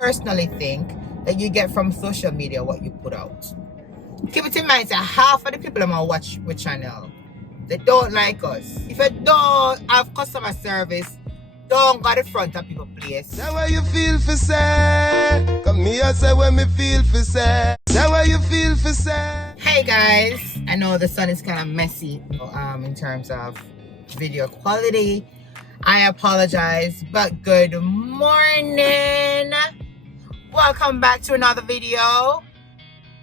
personally think that you get from social media what you put out. Keep it in mind that half of the people that watch with channel, they don't like us. If you don't have customer service, don't go to the front of people place. That way you feel for say. Come here say when me feel for say. That way you feel for say. Hey guys, I know the sun is kind of messy in terms of video quality. I apologize, but good morning. Welcome back to another video.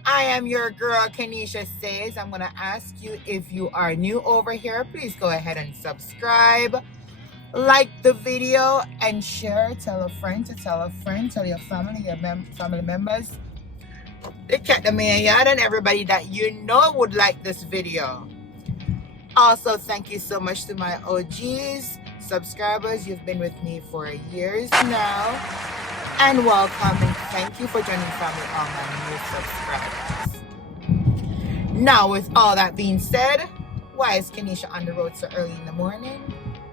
I am your girl KeneishaSays. I'm gonna ask you, if you are new over here, please go ahead and subscribe, like the video, and share. Tell a friend to tell a friend, tell your family, family members, the cat, the mayor, and everybody that you know would like this video. Also, thank you so much to my OGs, subscribers. You've been with me for years now, and welcome, and thank you for joining family, all my new subscribers. Now, with all that being said, why is Keneisha on the road so early in the morning?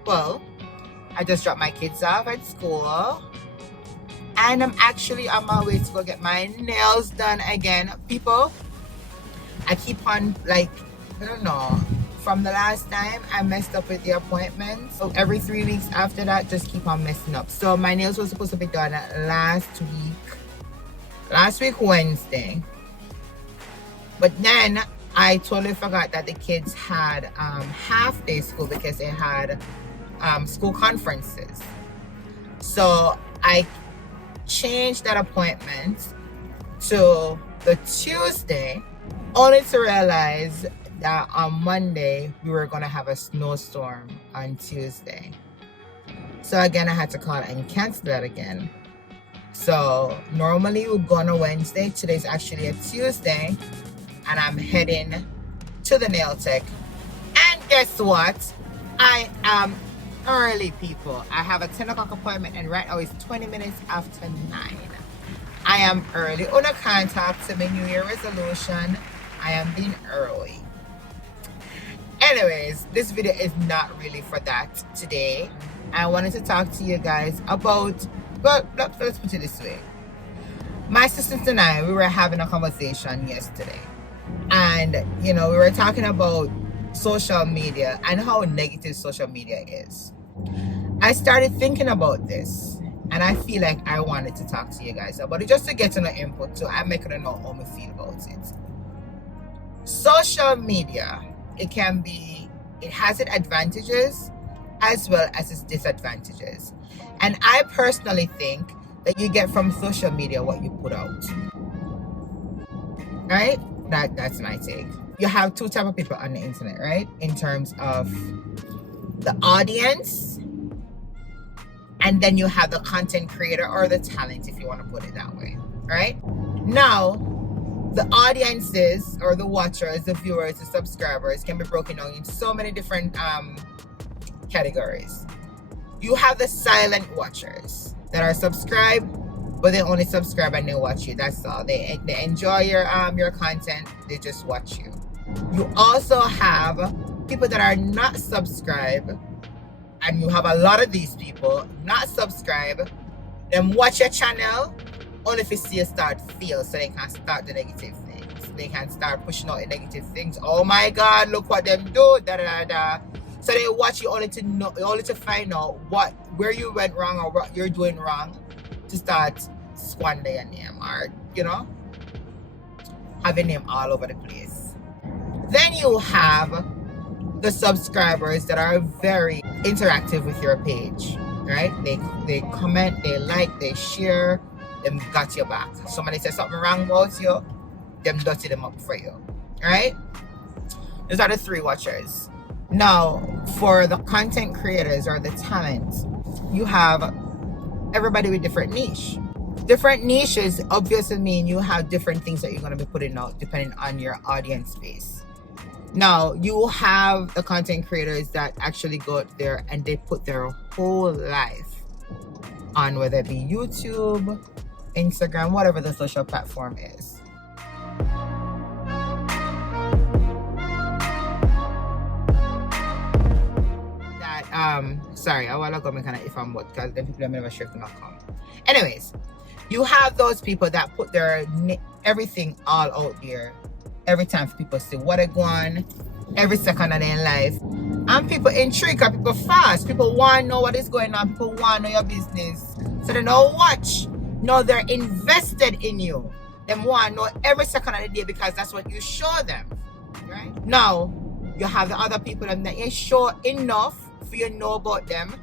Well, I just dropped my kids off at school, and I'm actually on my way to go get my nails done again. People, I keep on, like, I don't know, from the last time I messed up with the appointments, so every 3 weeks after that, just keep on messing up. So my nails were supposed to be done last week Wednesday, but then I totally forgot that the kids had half day school because they had school conferences. So I changed that appointment to the Tuesday, only to realize that on Monday we were going to have a snowstorm on Tuesday. So again, I had to call and cancel that again. So normally we go on a Wednesday. Today's actually a Tuesday, and I'm heading to the nail tech. And guess what? I am early, people. I have a 10 o'clock appointment, and right now it's 20 minutes after 9. I am early. On a contact to my New Year resolution, I am being early. Anyways, this video is not really for that today. I wanted to talk to you guys about, well, let's put it this way. My sisters and I, we were having a conversation yesterday, and we were talking about social media and how negative social media is. I started thinking about this, and I feel like I wanted to talk to you guys about it, just to get an input, so I'm making know how I feel about it. Social media, it has its advantages as well as its disadvantages. And I personally think that you get from social media what you put out. Right? That's my take. You have two types of people on the internet, right? In terms of the audience, and then you have the content creator or the talent, if you want to put it that way. Right? Now, the audiences or the watchers, the viewers, the subscribers can be broken down into so many different categories. You have the silent watchers that are subscribed, but they only subscribe and they watch you. That's all. They enjoy your content. They just watch you. You also have people that are not subscribed, and you have a lot of these people not subscribe. Them watch your channel only if you see you start feel, so they can start the negative things. They can start pushing out the negative things. Oh my God, look what them do, da da da. So they watch you only to find out where you went wrong or what you're doing wrong, to start squander your name, or have your name all over the place. Then you have the subscribers that are very interactive with your page, right? They comment, they like, they share. Them got your back. Somebody says something wrong about you, them dirty them up for you. Right? Those are the three watchers. Now, for the content creators or the talent, you have everybody with different niche. Different niches obviously mean you have different things that you're going to be putting out depending on your audience base. Now, you have the content creators that actually go out there and they put their whole life on, whether it be YouTube, Instagram, whatever the social platform is. That sorry, I wanna go make kind of if I'm what, because then people never sure to not come. Anyways, You have those people that put their everything all out there every time for people to see what they go on every second of their life. And people intrigue, people fast, people want to know what is going on, people want to know your business. So they don't watch. No, they're invested in you. They want to know every second of the day because that's what you show them. Right? Now, you have the other people that you show enough for you to know about them,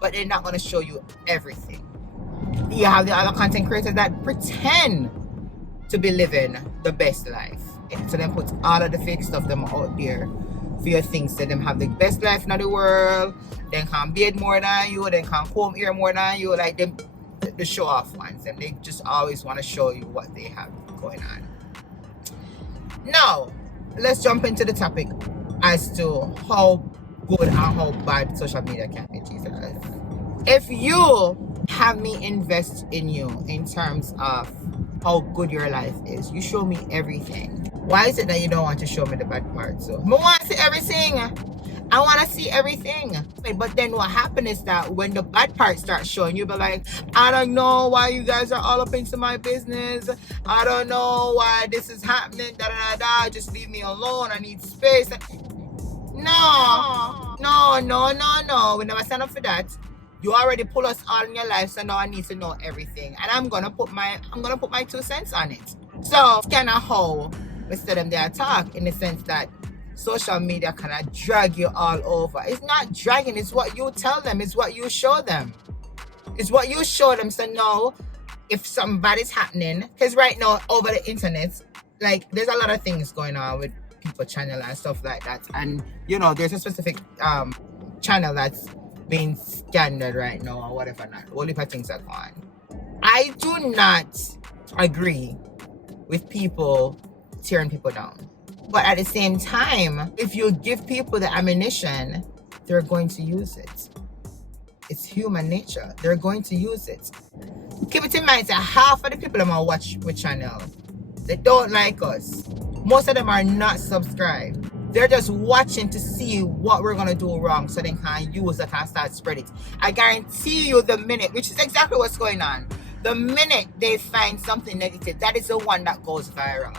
but they're not going to show you everything. You have the other content creators that pretend to be living the best life. So they put all of the fake stuff them out there for your things. So them have the best life in the world. They can bathe more than you. They can comb hair more than you. Like them, the show off ones. And they just always want to show you what they have going on. Now, let's jump into the topic as to how good and how bad social media can be. Jesus. If you have me invest in you in terms of how good your life is, you show me everything. Why is it that you don't want to show me the bad parts? So I want to see everything. I want to see everything. But then what happens is that when the bad parts start showing, you'll be like, I don't know why you guys are all up into my business. I don't know why this is happening. Da da da da. Just leave me alone. I need space. No. We never sign up for that. You already pull us all in your life, so now I need to know everything. And I'm gonna put my 2 cents on it. So it's kinda how we set them there talk in the sense that social media kinda drag you all over. It's not dragging, it's what you tell them, it's what you show them. It's what you show them. So now if something bad is happening, because right now over the internet, like there's a lot of things going on with people channel and stuff like that. And you know, there's a specific channel that's being scandaled right now or whatever not. All of things are gone. I do not agree with people tearing people down. But at the same time, if you give people the ammunition, they're going to use it. It's human nature. They're going to use it. Keep it in mind that half of the people that watch my channel, they don't like us. Most of them are not subscribed. They're just watching to see what we're going to do wrong so they can use that and start spread it. I guarantee you the minute, which is exactly what's going on, the minute they find something negative, that is the one that goes viral.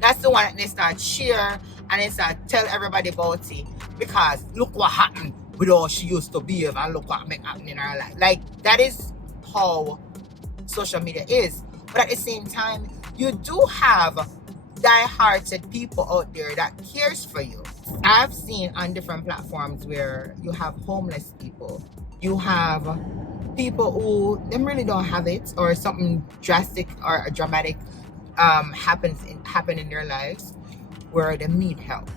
That's the one that they start cheer and they start tell everybody about it. Because look what happened with how she used to behave and look what happened in her life. Like, that is how social media is. But at the same time, you do have die-hearted people out there that cares for you. I've seen on different platforms where you have homeless people, you have people who them really don't have it, or something drastic or dramatic happen in their lives where they need help,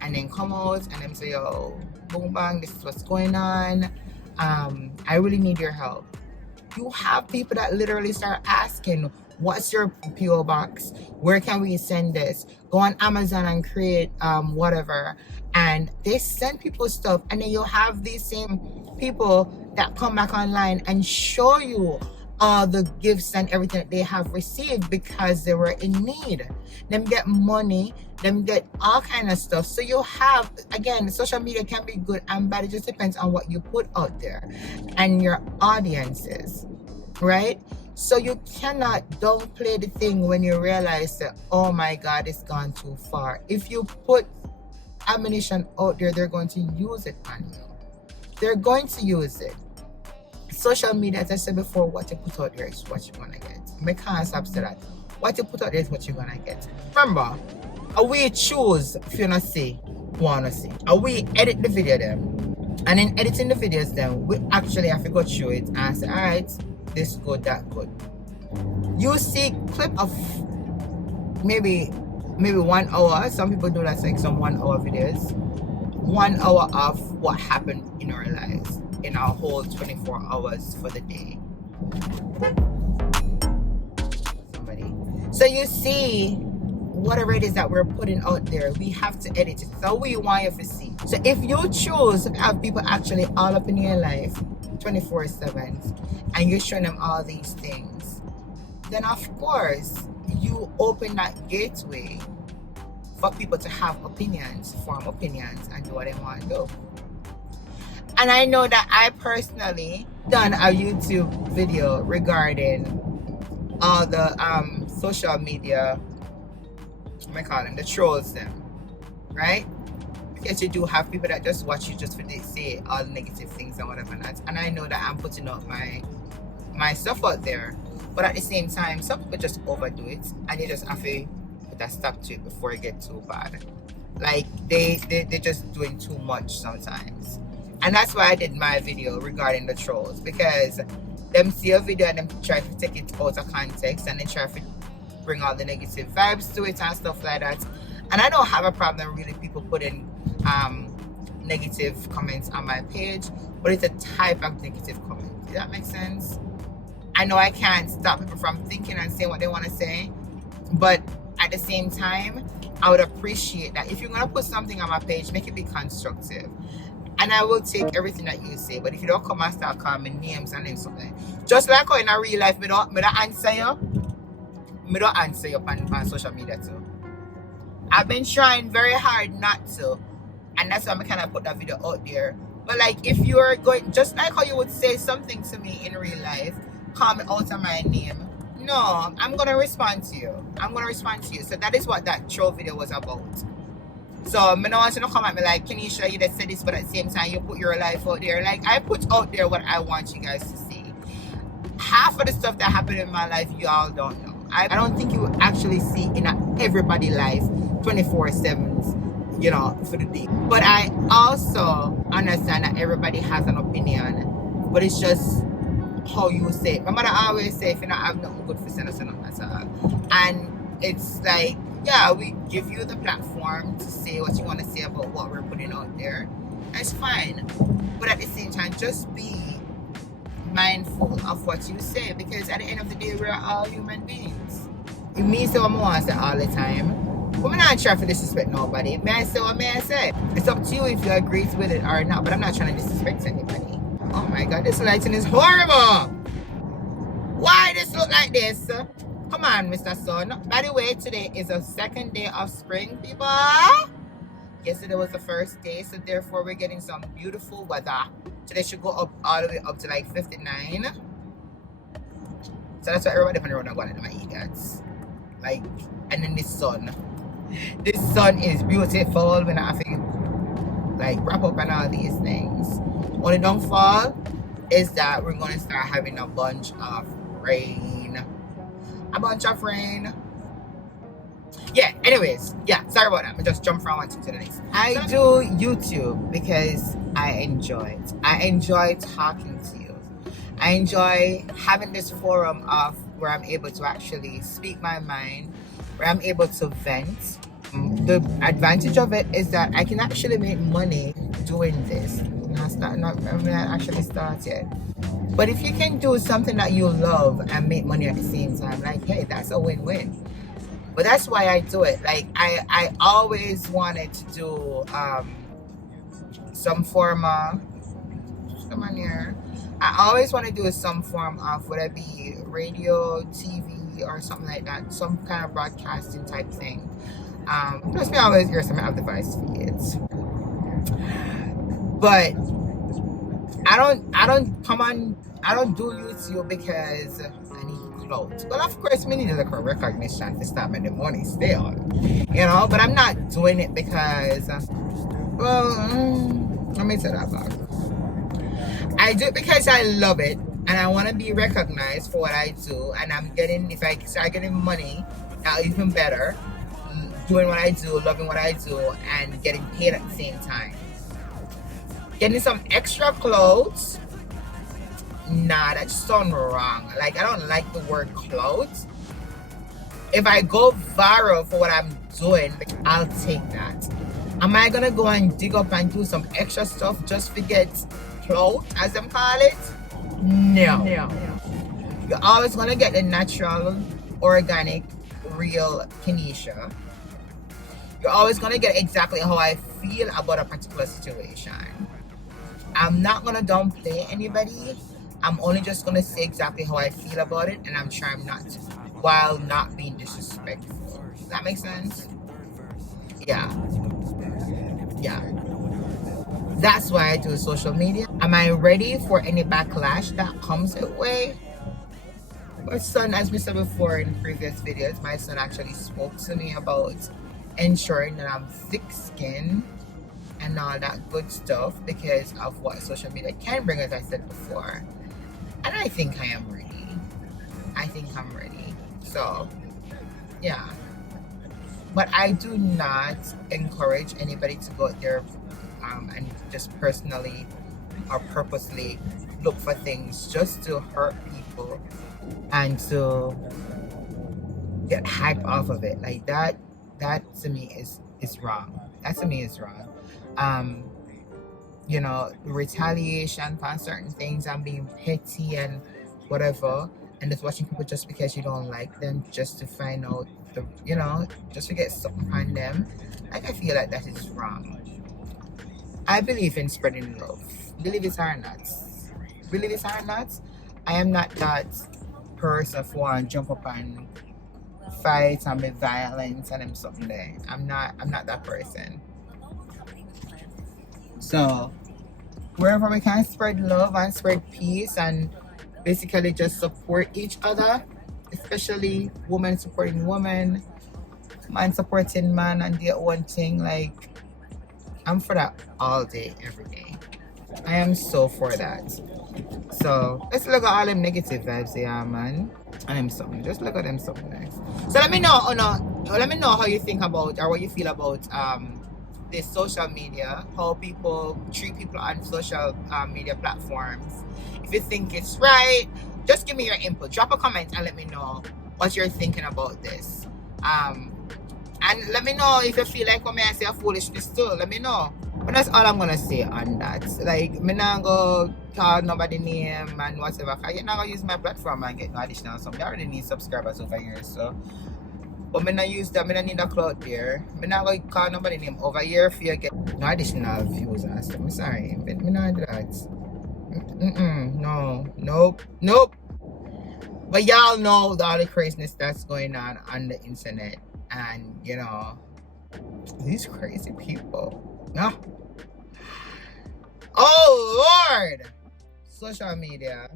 and then come out and them say, oh, boom bang, this is what's going on, I really need your help. You have people that literally start asking, what's your PO box? Where can we send this? Go on Amazon and create whatever. And they send people stuff. And then you have these same people that come back online and show you all the gifts and everything that they have received because they were in need. Them get money, them get all kind of stuff. So you have, again, social media can be good and bad. It just depends on what you put out there and your audiences, right? So you cannot downplay the thing when you realize that, oh my God, it's gone too far. If you put ammunition out there, they're going to use it on you. They're going to use it. Social media, as I said before, what you put out there is what you're going to get. I can't stop saying that. What you put out there is what you're going to get. Remember, we choose if you not see, want to see. We edit the video then. And in editing the videos then, we actually have to go through it and say, all right, this good, that good. You see clip of maybe 1 hour. Some people do that, like some 1 hour videos. 1 hour of what happened in our lives in our whole 24 hours for the day. So you see, whatever it is that we're putting out there, we have to edit it. So we want you to see. So if you choose to have people actually all up in your life 24/7 and you're showing them all these things, then of course you open that gateway for people to have opinions, form opinions, and do what they want to do. And I know that I personally done a YouTube video regarding all the social media, what I call them, the trolls them, right? Because you do have people that just watch you just for they say all negative things and whatever not. And I know that I'm putting out my stuff out there, but at the same time, some people just overdo it, and you just have to put a stop to it before it gets too bad. Like they're just doing too much sometimes. And that's why I did my video regarding the trolls, because them see a video and them try to take it out of context and they try to bring all the negative vibes to it and stuff like that. And I don't have a problem really people putting negative comments on my page, but it's a type of negative comment. Does that make sense? I know I can't stop people from thinking and saying what they want to say, but at the same time, I would appreciate that if you're going to put something on my page, make it be constructive. And I will take everything that you say, but if you don't come and start calling me names and then something, just like how in a real life, me don't answer you. Me don't answer you on social media too. I've been trying very hard not to, and that's why I kind of put that video out there. But like, if you're going, just like how you would say something to me in real life, call me out of my name. No, I'm gonna respond to you. I'm gonna respond to you. So that is what that troll video was about. So I don't want you to come at me like, Keneisha, you just said this, but at the same time you put your life out there. Like, I put out there what I want you guys to see. Half of the stuff that happened in my life, you all don't know. I don't think you actually see in everybody's life 24/7, you know, for the day. But I also understand that everybody has an opinion, but it's just how you say it. My mother always say, if you don't have nothing good for say nothing at all. And it's like, yeah, we give you the platform to say what you want to say about what we're putting out there. That's fine. But at the same time, just be mindful of what you say, because at the end of the day, we're all human beings. It means what I want to say all the time. But I'm not trying to disrespect nobody. May I say what may I say? It's up to you if you agree with it or not, but I'm not trying to disrespect anybody. Oh my god, this lighting is horrible. Why does it look like this? Come on, Mr. Sun. By the way, today is the second day of spring, people. Yesterday was the first day, so therefore we're getting some beautiful weather. Today should go up all the way up to like 59. So that's why everybody from the road are going to my idiots. Like, and then the sun. This sun is beautiful when I think like wrap up and all these things. Only downfall is that we're going to start having a bunch of rain. A bunch of rain. Yeah, anyways, yeah, sorry about that. I just jumped from one thing to the next. I do YouTube because I enjoy it. I enjoy talking to you. I enjoy having this forum of where I'm able to actually speak my mind, where I'm able to vent. The advantage of it is that I can actually make money doing this. I'm not actually started. But if you can do something that you love and make money at the same time, like, hey, that's a win-win. But that's why I do it. Like, I always wanted to do some form of, come on here. I always want to do some form of, whether it be radio, TV, or something like that, some kind of broadcasting type thing. Plus me always hear some of device feeds. But I don't do YouTube because I need clout. Well, of course, we need like a recognition to start making money still, you know. But I'm not doing it because, well, let me say that back. I do it because I love it and I want to be recognized for what I do. And I'm getting, if I start getting money, now even better. Doing what I do, loving what I do, and getting paid at the same time. Getting some extra clothes. Nah, that sounds wrong. Like, I don't like the word clothes. If I go viral for what I'm doing, I'll take that. Am I gonna go and dig up and do some extra stuff just to get clothes, as them call it? No. You're always gonna get the natural, organic, real Keneisha. You're always gonna get exactly how I feel about a particular situation. I'm not gonna downplay anybody. I'm only just gonna say exactly how I feel about it, and I'm trying not to, while not being disrespectful. Does that make sense? Yeah. That's why I do social media. Am I ready for any backlash that comes that way? My son, as we said before in previous videos, my son actually spoke to me about ensuring that I'm thick-skinned and all that good stuff because of what social media can bring, as I said before. And I think I am ready. I think I'm ready. So, yeah. But I do not encourage anybody to go out there and just personally or purposely look for things just to hurt people and to get hype off of it. Like that to me is wrong. That to me is wrong. You know, retaliation for certain things and being petty and whatever, and just watching people just because you don't like them, just to find out the, you know, just to get something on them. Like, I feel like that is wrong. I believe in spreading love. Believe it or not. Believe it or not, I am not that person who want to jump up and fight and be violent and them something there. I'm not that person. So wherever we can spread love and spread peace and basically just support each other, especially women supporting women, man supporting man and their own thing, like, I'm for that all day, every day. I am so for that. So let's look at all them negative vibes there, man. And them something. Just look at them something nice. So let me know, let me know how you think about or what you feel about this social media, how people treat people on social media platforms. If you think it's right, just give me your input. Drop a comment and let me know what you're thinking about this. And let me know if you feel like when I say a foolishness too. Let me know. But that's all I'm gonna say on that. Like, me not go call nobody name and whatever. Cause you're not gonna use my platform and get no additional something. I already need subscribers over here, so. But me not use that. Me not need a clout there. Me not gonna call nobody name over here if you get no additional views and stuff. I'm sorry, but me not do that. No, nope. But y'all know all the craziness that's going on the internet, and you know, these crazy people. Ah. Oh Lord! Social media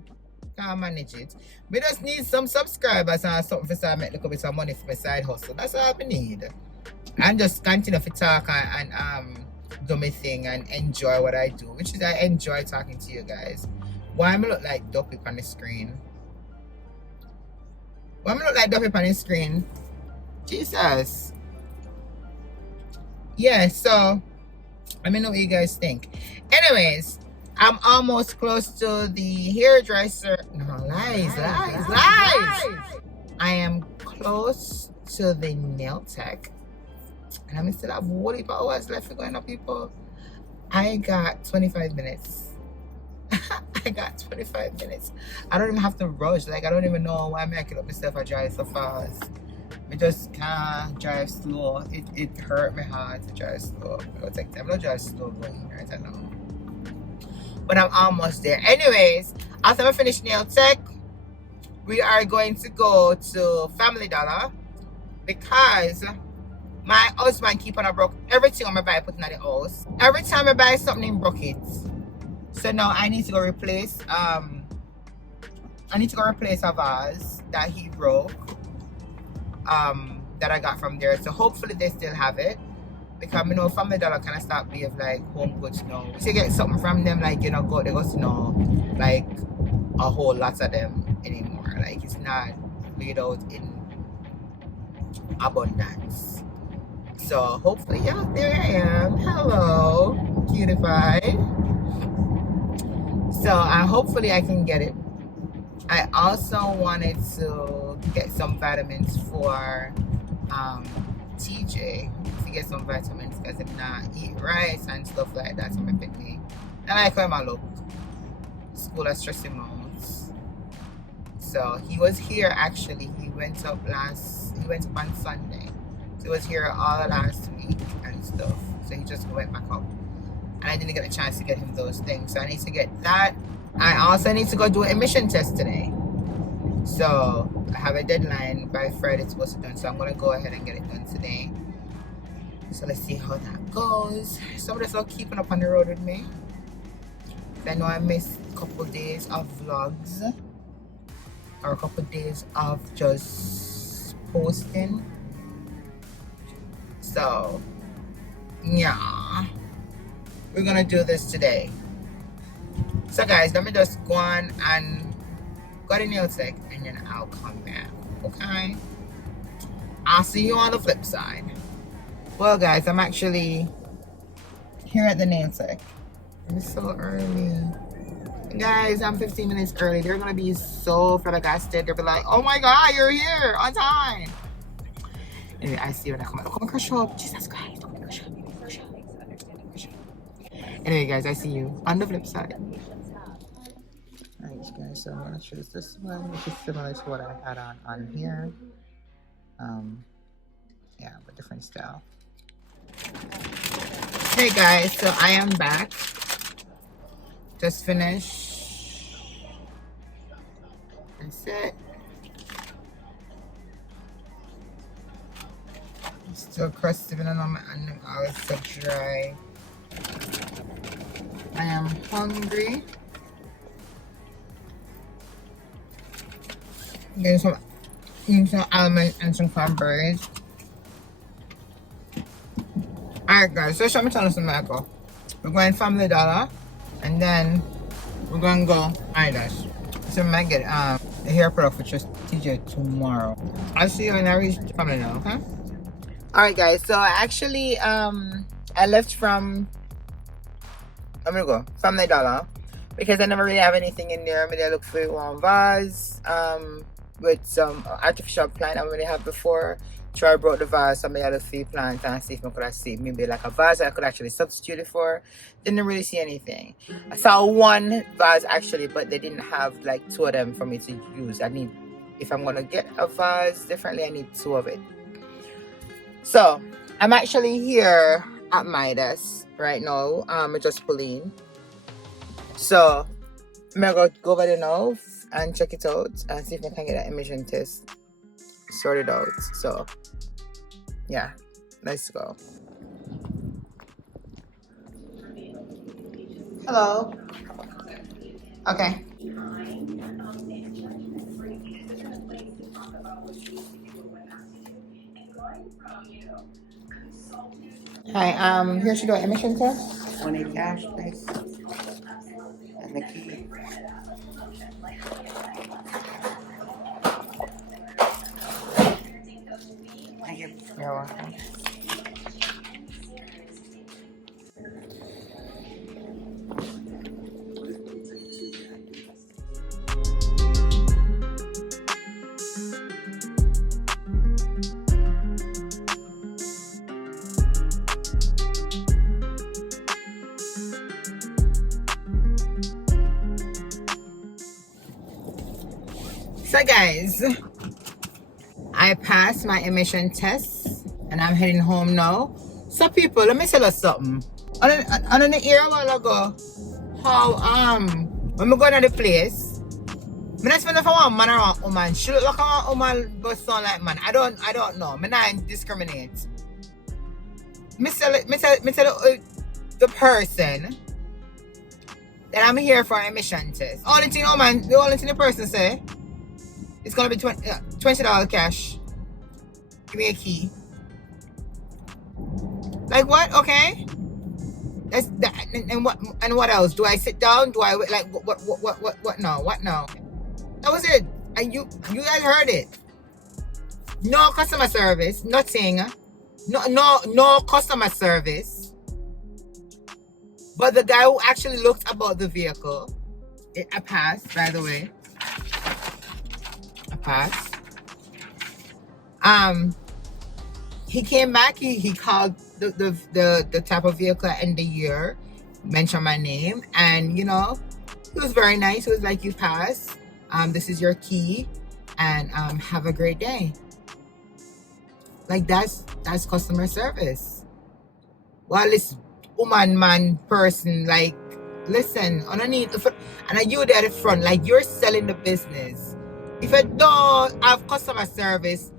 can't manage it. We just need some subscribers and something to start make a little bit of money for my side hustle. That's all we need. And just continue to talk and do my thing and enjoy what I do, which is I enjoy talking to you guys. Why am I look like Duppy on the screen? Why am I look like Duppy on the screen? Jesus. Yeah, so let me know what you guys think. Anyways, I'm almost close to the hairdresser. No, lies. I am close to the nail tech. And I'm still have what if hours left for going up, people. I got 25 minutes. I got 25 minutes. I don't even have to rush. Like, I don't even know why I'm making up myself. I drive so fast. I just can't drive slow. It hurt my heart to drive slow. It'll take time. I don't drive slow going right now. But I'm almost there. Anyways, after I finish nail tech, we are going to go to Family Dollar because my husband keep on a broke everything on my buy putting at the house. Every time I buy something, he broke it. So now I need to go replace a vase that he broke. That I got from there. So hopefully they still have it. Because you know Family Dollar kind of start being like home goods now. If you get something from them, like, you know, they go to know like a whole lot of them anymore. Like, it's not laid out in abundance. So hopefully, yeah, there I am. Hello, cutie pie. So hopefully I can get it. I also wanted to get some vitamins for TJ, to get some vitamins because if not eat rice and stuff like that, so my picnic. And I call my look. School is stressing him out. So he was here actually. He went up on Sunday. So he was here all last week and stuff. So he just went back up. And I didn't get a chance to get him those things. So I need to get that. I also need to go do an emission test today. So I have a deadline by Friday to supposed to be done. So I'm going to go ahead and get it done today. So let's see how that goes. Somebody's still keeping up on the road with me. I know I missed a couple days of vlogs. or a couple of days of just posting. So yeah, we're gonna do this today. So guys, let me just go on and go to nail tech and then I'll come back. Okay, I'll see you on the flip side. Well guys, I'm actually here at the nail tech. It's so early. Guys, I'm 15 minutes early. They're gonna be so flabbergasted. They'll be like, oh my god, you're here on time. Anyway, I see when I come out. Come crush up. Jesus Christ. Don't crush up. Anyway, guys, I see you on the flip side. Alright, guys, so I'm gonna choose this one, which is similar to what I had on here. Yeah, but different style. Hey guys, so I am back. Just finished. That's it. Still crusty, even though my hours so dry. I am hungry. Getting some almonds and some cranberries. Alright guys, so show me tell us something I go. We're going Family Dollar and then we're going to go Ida's. So we might get the hair product for just TJ tomorrow. I'll see you when I reach Family Dollar, okay? Alright guys, so I actually I left from Family Dollar because I never really have anything in there. Maybe I look for one vase with some artificial plant I already have before. So I brought the vase, some of the other few plants, and see if I could see maybe like a vase I could actually substitute it for. Didn't really see anything. I saw one vase actually, but they didn't have like two of them for me to use. I need, if I'm gonna get a vase differently, I need two of it. So I'm actually here at Midas right now. I just pull in. So I'm gonna go over there now and check it out and see if I can get an emission test sorted out. So yeah, let's go. Hello. Okay. Hi, here should do an emission test. On a cash, please. And the key. Thank you. You're welcome. So guys, I passed my emission test and I'm heading home now. So people, let me tell you something. On the air a while ago, how when we go to the place, I don't spend for one man or one woman. She look like a woman but sound like man. I don't know. I not discriminate. Me tell the person that I'm here for an emission test. The only thing the person say, it's gonna be $20 cash. Give me a key. Like what? Okay. That's that. And what else? Do I sit down? Do I like what now? What now? That was it. And you guys heard it. No customer service. Nothing. No customer service. But the guy who actually looked about the vehicle, I passed, by the way. Pass. He came back. He called the type of vehicle and the year, mentioned my name, and you know, he was very nice. He was like, "You passed. This is your key, and have a great day." Like that's customer service. Well, this man person, like, listen, underneath, and you there at the front, like you're selling the business. If you don't have customer service,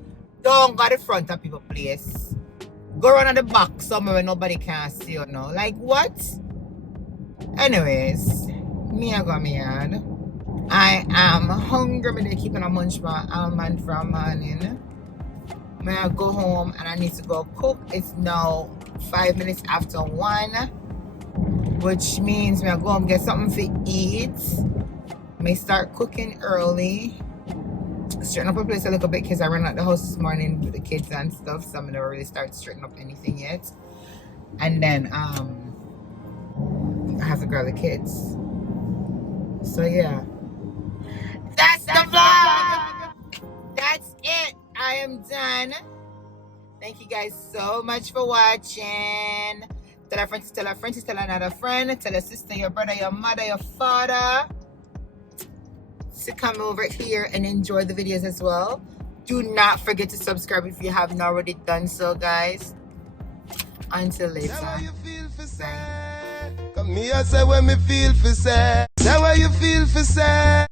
don't go to the front of people place. Go around at the back somewhere where nobody can see you now. Like what? Anyways, me I got me yard. I am hungry. I'm keeping a munch my almond from morning. I go home and I need to go cook. It's now 5 minutes after 1, which means I go home get something to eat. May start cooking early. Straighten up a place a little bit because I ran out the house this morning with the kids and stuff, so I'm gonna really start straightening up anything yet. And then I have to grab the kids. So yeah, that's the vlog. That's it. I am done. Thank you guys so much for watching. Tell a friend to tell a friend to tell another friend. Tell a sister, your brother, your mother, your father to come over here and enjoy the videos as well. Do not forget to subscribe if you haven't already done so, guys. Until later. Come here, say when me feel for say. Say what you feel for say.